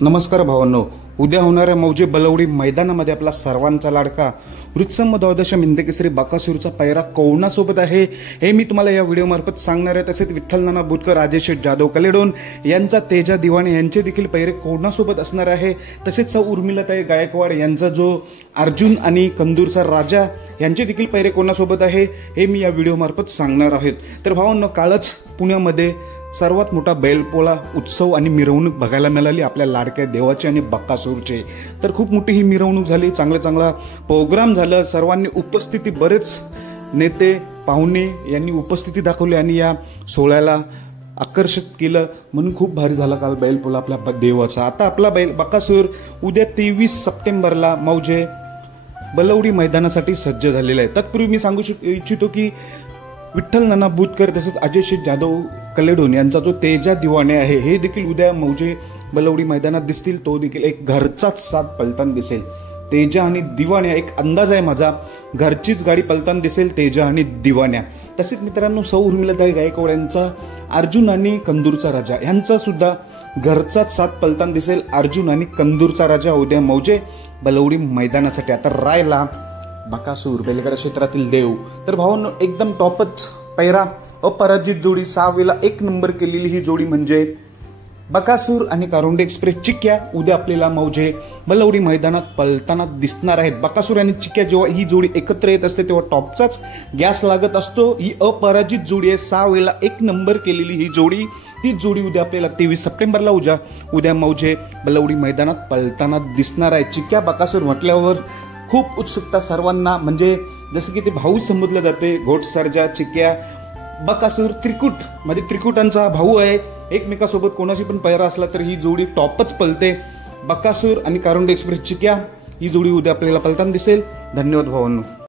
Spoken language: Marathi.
नमस्कार भावांनो, उद्या होणाऱ्या मौजे बलवडी मैदानामध्ये आपला सर्वांचा लाडका वृत्सम द्वादशम हिंदकेसरी बकासूरचा पैरा कोणासोबत आहे हे मी तुम्हाला या व्हिडिओ मार्फत सांगणार आहे। तसेच विठ्ठल नाना बुटकर, राजेश जाधव कलेडोन यांचा तेजा दिवाणे यांचे देखील पैरे कोणासोबत असणार आहे। तसेच उर्मिलाताई गायकवाड यांचा जो अर्जुन आणि कंदूरचा राजा यांचे देखील पैरे कोणासोबत आहे हे मी या व्हिडिओ मार्फत सांगणार आहे। तर भावांनो, कालच पुण्यामध्ये सर्वात मोठा बैलपोळा उत्सव आणि मिरवणूक बघायला मिळाली आपल्या लाडक्या देवाची आणि बकासूरचे। तर खूप मोठी ही मिरवणूक झाली, चांगला प्रोग्राम झाला, सर्वांनी उपस्थिती, बरेच नेते पाहुणे यांनी उपस्थिती दाखवली आणि या सोहळ्याला आकर्षित केलं, म्हणून खूप भारी झाला काल बैलपोळा आपल्या देवाचा। आता आपला बैल बकासूर उद्या 23 सप्टेंबरला मौजे बलवडी मैदानासाठी सज्ज झालेला आहे। तत्पूर्वी मी सांगू इच्छितो की विठ्ठल नाना बुटकर तसेच राजेश जाधव कलेडोन यांचा जो तेजा दिवाणे आहे हे देखील उद्या मौजे बलवडी मैदानात दिसतील। तो देखील एक घरचाच साथ पलताना दिसेल। तेजा आणि दिवाण्या, एक अंदाज आहे माझा, घरचीच गाडी पलताना दिसेल तेजा आणि दिवाण्या। तसेच मित्रांनो, सौ उर्मिलाताई गायकवाड यांचा अर्जुन आणि कंदूरचा राजा यांचा सुद्धा घरचाच साथ पलताना दिसेल। अर्जुन आणि कंदूरचा राजा उद्या मौजे बलवडी मैदानासाठी। आता रायला बकासूर, बेलगडा क्षेत्रातील देव। तर भावांनो, एकदम टॉपच पैरा, अपराजित जोडी, 6 वेळा 1 नंबर केलेली ही जोडी म्हणजे बकासूर आणि कारुंडे एक्सप्रेस चिक्या उद्या आपल्याला मौजे बलवडी मैदानात पलताना दिसणार आहेत। बकासूर आणि चिक्या जेव्हा ही जोडी एकत्र येत असते तेव्हा टॉपचाच गॅस लागत असतो। ही अपराजित जोडी आहे, 6 वेळा 1 नंबर केलेली ही जोडी, तीच जोडी उद्या आपल्याला 23 सप्टेंबरला उद्या मौजे बलवडी मैदानात पलताना दिसणार आहे। चिक्या बकासूर म्हटल्यावर खूप उत्सुकता सर्वांना, म्हणजे जसं की ते भाऊ संबोधलं जाते, घोटसर्जा, चिक्या, बकासूर, त्रिकूट, म्हणजे त्रिकुटांचा भाऊ आहे। एकमेकासोबत कोणाशी पण पैरा असला तर ही जोडी टॉपच पलते। बकासूर आणि कारुंडे एक्सप्रेस चिक्या ही जोडी उद्या आपल्याला पलताना दिसेल। धन्यवाद भावांनो।